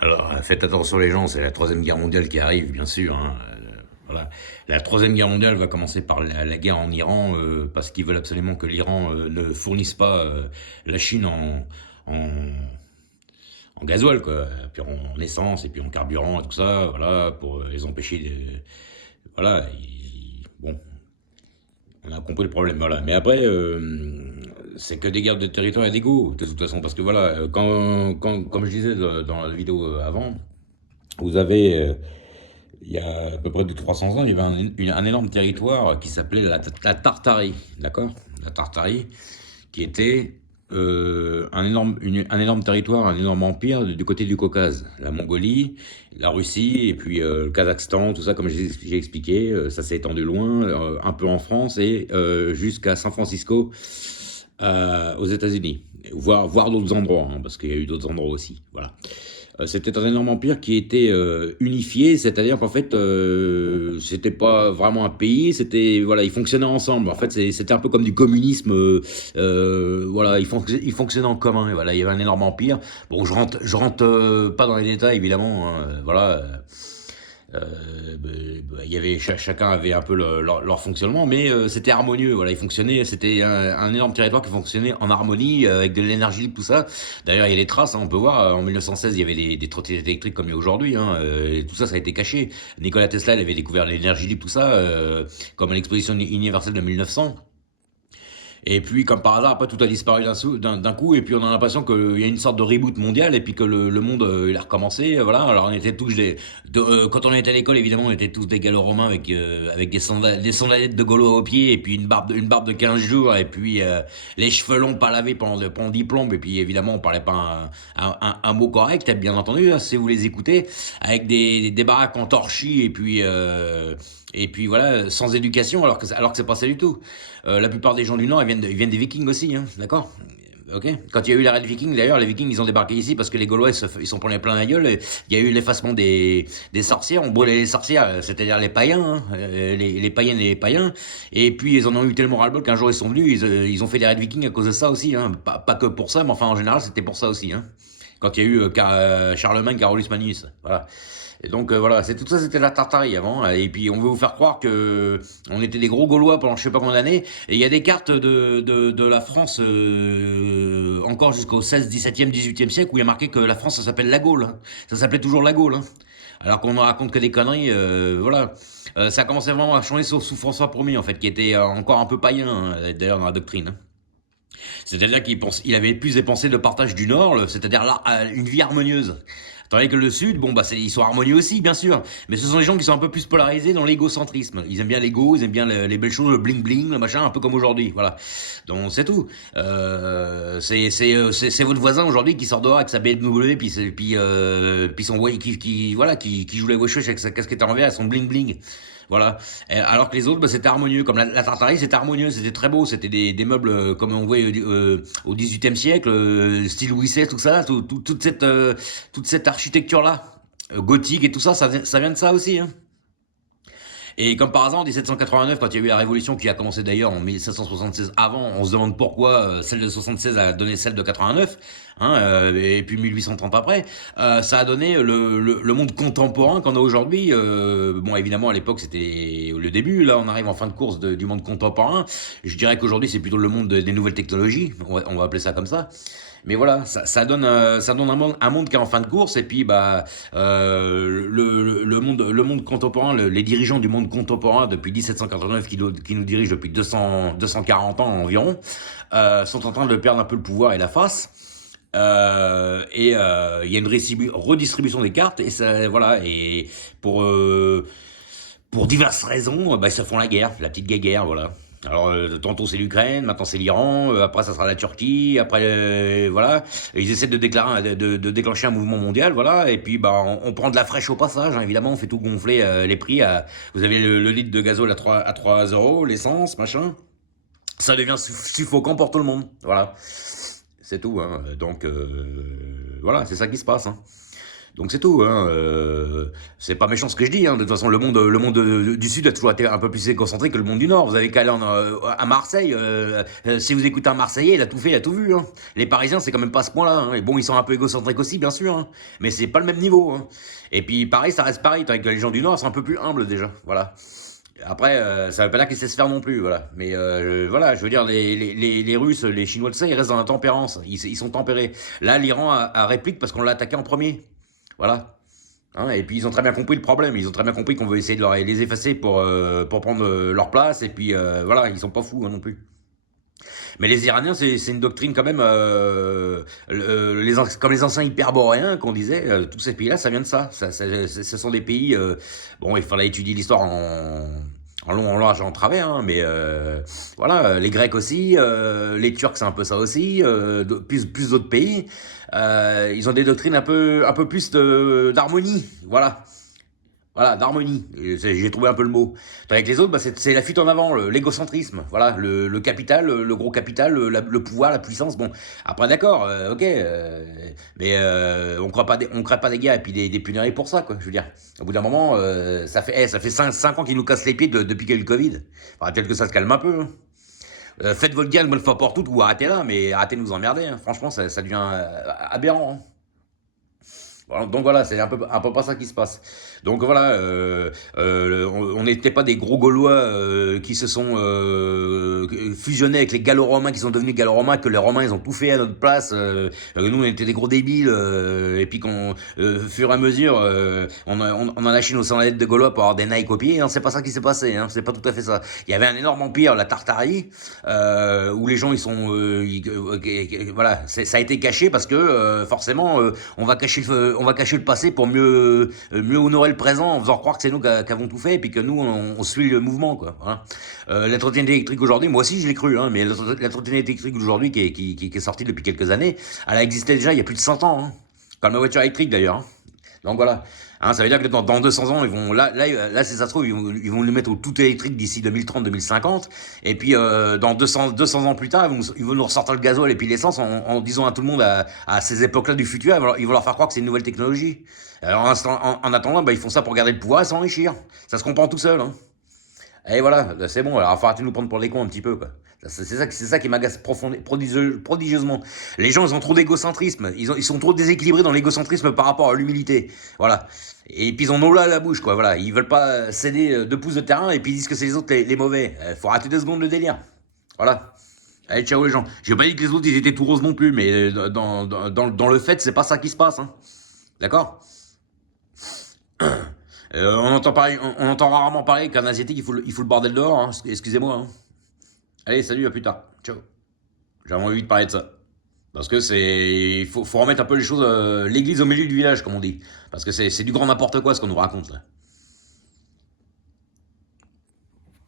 Alors, faites attention les gens, c'est la Troisième Guerre mondiale qui arrive, bien sûr, hein. Voilà. La Troisième Guerre mondiale va commencer par la guerre en Iran, parce qu'ils veulent absolument que l'Iran ne fournisse pas la Chine en, en gasoil, quoi. Puis en essence, et puis en carburant, et tout ça, voilà, pour les empêcher de... Voilà, bon, on a compris le problème, voilà. Mais après, c'est que des guerres de territoire et d'ego, de toute façon, parce que voilà, comme je disais dans la vidéo avant, vous avez, il y a à peu près de 300 ans, il y avait un énorme territoire qui s'appelait la Tartarie, d'accord? La Tartarie, qui était un énorme territoire, un énorme empire du côté du Caucase. La Mongolie, la Russie, et puis le Kazakhstan, tout ça, comme j'ai expliqué, ça s'est étendu loin, un peu en France, et jusqu'à San Francisco, aux États-Unis. Voir d'autres endroits, hein, parce qu'il y a eu d'autres endroits aussi. Voilà. C'était un énorme empire qui était unifié, c'est-à-dire qu'en fait, c'était pas vraiment un pays, c'était voilà, ils fonctionnaient ensemble. En fait, c'était un peu comme du communisme. Voilà, ils fonctionnaient en commun. Et voilà, il y avait un énorme empire. Bon, je rentre pas dans les détails évidemment. Hein, voilà. Il y avait chacun avait un peu leur fonctionnement, mais c'était harmonieux. Voilà, ils fonctionnaient. C'était un énorme territoire qui fonctionnait en harmonie avec de l'énergie libre, tout ça. D'ailleurs, il y a des traces. Hein, on peut voir en 1916, il y avait des trottinettes électriques comme il y a aujourd'hui. Hein, et tout ça, ça a été caché. Nikola Tesla, il avait découvert l'énergie libre, tout ça, comme à l'exposition universelle de 1900. Et puis, comme par hasard, après, tout a disparu d'un coup, et puis on a l'impression qu'il y a une sorte de reboot mondial, et puis que le monde, il a recommencé, voilà. Alors, on était tous quand on était à l'école, évidemment, on était tous des gallo-romains avec des sandalettes de Gaulois aux pieds, et puis une barbe de 15 jours, et puis les cheveux longs pas lavés pendant 10 plombes, et puis évidemment, on parlait pas un mot correct, bien entendu, hein, si vous les écoutez, avec des baraques en torchis, et puis voilà, sans éducation, alors que c'est pas ça du tout. La plupart des gens du Nord, ils viennent des Vikings aussi, hein, d'accord? Ok. Quand il y a eu l'arrêt des Vikings, d'ailleurs, les Vikings, ils ont débarqué ici parce que les Gaulois, ils sont prenés plein la gueule. Et il y a eu l'effacement des sorcières. On brûlait les sorcières, c'est-à-dire les païens, hein, les païennes et les païens. Et puis, ils en ont eu tellement ras-le-bol qu'un jour, ils sont venus, ils ont fait des raids Vikings à cause de ça aussi. Hein. Pas que pour ça, mais enfin, en général, c'était pour ça aussi. Hein. Quand il y a eu Charlemagne, Carolus Magnus. Voilà. Et donc voilà, c'est tout ça, c'était la Tartarie avant. Et puis on veut vous faire croire que on était des gros Gaulois pendant je sais pas combien d'années. Et il y a des cartes de la France encore jusqu'au 16, 17e, 18e siècle où il y a marqué que la France ça s'appelle la Gaule. Hein. Ça s'appelait toujours la Gaule. Hein. Alors qu'on ne raconte que des conneries, voilà. Ça a commencé vraiment à changer sous François Ier en fait, qui était encore un peu païen hein, d'ailleurs dans la doctrine. Hein. C'est-à-dire il avait plus des pensées de partage du Nord, c'est-à-dire là, une vie harmonieuse. Tandis que le Sud, bon, bah, ils sont harmonieux aussi, bien sûr. Mais ce sont des gens qui sont un peu plus polarisés dans l'égocentrisme. Ils aiment bien l'ego, ils aiment bien les belles choses, le bling-bling, le machin, un peu comme aujourd'hui. Voilà. Donc, c'est tout. C'est votre voisin aujourd'hui qui sort dehors avec sa BMW, puis son, voilà, qui joue la wesh avec sa casquette en verre et son bling-bling. Voilà. Alors que les autres, bah, c'était harmonieux. Comme la Tartarie, c'était harmonieux, c'était très beau. C'était des meubles comme on voit au XVIIIe siècle, style Louis XVI, tout ça, toute cette architecture-là, gothique et tout ça, ça vient de ça aussi. Hein. Et comme par hasard, en 1789, quand il y a eu la révolution qui a commencé d'ailleurs en 1776 avant, on se demande pourquoi celle de 76 a donné celle de 89, hein, et puis 1830 après, ça a donné le monde contemporain qu'on a aujourd'hui. Bon, évidemment, à l'époque, c'était le début. Là, on arrive en fin de course du monde contemporain. Je dirais qu'aujourd'hui, c'est plutôt le monde des nouvelles technologies. On va appeler ça comme ça. Mais voilà, ça donne un monde qui est en fin de course et puis bah le monde contemporain, les dirigeants du monde contemporain depuis 1789 qui nous dirigent depuis 240 ans environ, sont en train de perdre un peu le pouvoir et la face. Et il y a une redistribution des cartes et ça voilà et pour euh, pour diverses raisons, bah, ils se font la guerre, la petite guerre, voilà. Alors, tantôt c'est l'Ukraine, maintenant c'est l'Iran, après ça sera la Turquie, après, voilà. Et ils essaient de déclencher un mouvement mondial, voilà. Et puis, bah, on prend de la fraîche au passage, hein, évidemment, on fait tout gonfler les prix. Vous avez le litre de gasoil à trois euros, l'essence, machin. Ça devient suffocant pour tout le monde, voilà. C'est tout, hein. Donc, voilà, c'est ça qui se passe, hein. Donc c'est tout, hein. C'est pas méchant ce que je dis, hein. De toute façon, le monde du Sud a toujours été un peu plus égocentrique que le monde du Nord. Vous avez qu'à aller à Marseille. Si vous écoutez un Marseillais, il a tout fait, il a tout vu, hein. Les Parisiens, c'est quand même pas à ce point-là, hein. Et bon, ils sont un peu égocentriques aussi, bien sûr, hein. Mais c'est pas le même niveau, hein. Et puis pareil, ça reste pareil. Avec les gens du Nord, sont un peu plus humbles déjà. Voilà. Après, ça veut pas dire qu'ils savent se faire non plus, voilà. Mais voilà, je veux dire, les Russes, les Chinois, tout ça, ils restent dans la tempérance. Ils sont tempérés. Là, l'Iran a réplique parce qu'on l'a attaqué en premier. Voilà. Hein, et puis ils ont très bien compris le problème. Ils ont très bien compris qu'on veut essayer de les effacer pour prendre leur place. Et puis voilà, ils sont pas fous, hein, non plus. Mais les Iraniens, c'est une doctrine quand même, comme les anciens hyperboréens qu'on disait, tous ces pays-là, ça vient de ça. Ce sont des pays, bon, il fallait étudier l'histoire en long, en large, en travers, hein, mais voilà, les Grecs aussi, les Turcs, c'est un peu ça aussi, plus d'autres pays. Ils ont des doctrines un peu plus d'harmonie, voilà. Voilà, d'harmonie. J'ai trouvé un peu le mot. Avec les autres, bah, c'est la fuite en avant, l'égocentrisme. Voilà, le capital, le gros capital, le pouvoir, la puissance. Bon, après, d'accord, ok. Mais on crée pas des gars et puis des punairies pour ça, quoi. Je veux dire, au bout d'un moment, ça fait 5 ans qu'ils nous cassent les pieds depuis qu'il y a eu le Covid. Enfin, peut-être que ça se calme un peu, hein. Faites votre gueule, bonne fois pour toutes, ou arrêtez là, mais arrêtez de nous emmerder, hein. Franchement, ça devient aberrant, hein. Donc voilà, c'est un peu pas ça qui se passe. Donc voilà, on n'était pas des gros Gaulois qui se sont fusionnés avec les Gallo-Romains, qui sont devenus Gallo-Romains, que les Romains ils ont tout fait à notre place. Nous on était des gros débiles, et puis fur et à mesure, on a lâché nos sandalettes de Gaulois pour avoir des Nike copiés. Non, c'est pas ça qui s'est passé, hein, c'est pas tout à fait ça. Il y avait un énorme empire, la Tartarie, où les gens ils sont, voilà, ça a été caché parce que forcément on va cacher le passé pour mieux honorer le présent en faisant croire que c'est nous qui avons tout fait et puis que nous on suit le mouvement, quoi. Voilà. La trottinette électrique aujourd'hui, moi aussi je l'ai cru, hein, mais la trottinette électrique d'aujourd'hui qui est sortie depuis quelques années, elle a existé déjà il y a plus de 100 ans, hein. Comme la voiture électrique d'ailleurs, hein. Donc voilà. Hein, ça veut dire que dans 200 ans, ils vont là, si ça se trouve, ils vont nous mettre au tout électrique d'ici 2030-2050. Et puis dans 200 ans plus tard, ils vont nous ressortir le gasoil et puis l'essence en disant à tout le monde à ces époques-là du futur, ils vont leur faire croire que c'est une nouvelle technologie. Alors en attendant, bah, ils font ça pour garder le pouvoir et s'enrichir. Ça se comprend tout seul, hein. Et voilà, c'est bon, alors il faut arrêter de nous prendre pour des cons un petit peu, quoi. C'est ça qui m'agace prodigieusement. Les gens, ils ont trop d'égocentrisme. Ils sont trop déséquilibrés dans l'égocentrisme par rapport à l'humilité. Voilà. Et puis ils en ont là à la bouche, quoi. Voilà. Ils veulent pas céder 2 pouces de terrain et puis ils disent que c'est les autres les mauvais. Faut arrêter 2 secondes le délire. Voilà. Allez, ciao les gens. J'ai pas dit que les autres, ils étaient tout roses non plus, mais dans le fait, c'est pas ça qui se passe, hein. D'accord. On entend rarement parler qu'un Asiatique, il faut le bordel dehors, hein. Excusez-moi, hein. Allez, salut, à plus tard. Ciao. J'avais envie de parler de ça. Parce que il faut remettre un peu les choses, l'église au milieu du village, comme on dit. Parce que c'est du grand n'importe quoi ce qu'on nous raconte là.